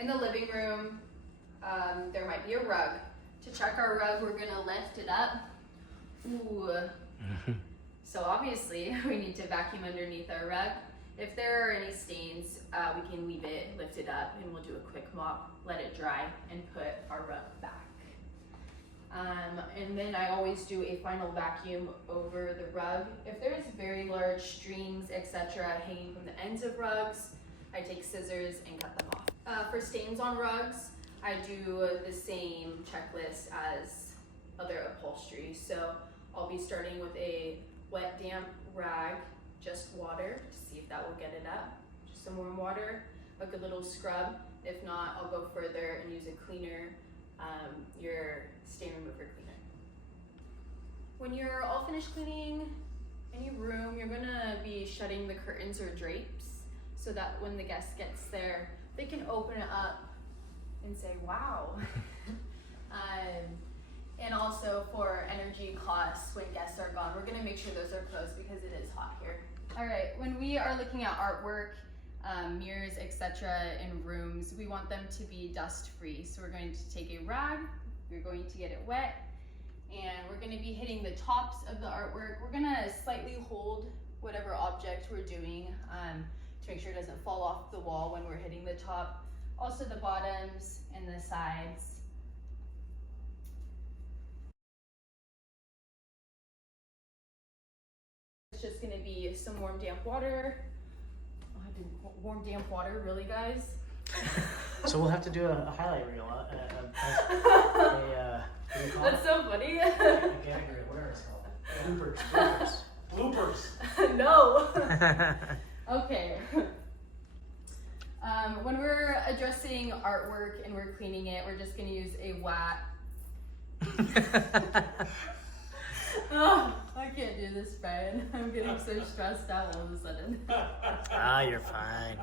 In the living room, there might be a rug. To check our rug, we're gonna lift it up. Ooh. So obviously, we need to vacuum underneath our rug. If there are any stains, we can leave it, lift it up, and we'll do a quick mop, let it dry, and put our rug back. And then I always do a final vacuum over the rug. If there's very large strings, etc. hanging from the ends of rugs, I take scissors and cut them off. For stains on rugs, I do the same checklist as other upholstery. So I'll be starting with a wet, damp rag, just water, to see if that will get it up. Just some warm water, a good little scrub. If not, I'll go further and use a cleaner, your stain remover cleaner. When you're all finished cleaning any room, you're gonna be shutting the curtains or drapes so that when the guest gets there, they can open it up and say, wow. And also for energy costs, when guests are gone, we're gonna make sure those are closed because it is hot here. All right, when we are looking at artwork, mirrors, etc. in rooms, we want them to be dust-free. So we're going to take a rag, we're going to get it wet, and we're gonna be hitting the tops of the artwork. We're gonna slightly hold whatever object we're doing to make sure it doesn't fall off the wall when we're hitting the top. Also the bottoms and the sides. It's just gonna be some warm, damp water. Oh, I did warm, damp water, really, guys? So we'll have to do a highlight reel. That's so funny. Whatever it's called. Bloopers. No. Okay. When we're addressing artwork and we're cleaning it, we're just gonna use a Oh, I can't do this, Brian. I'm getting so stressed out all of a sudden. Ah, you're fine.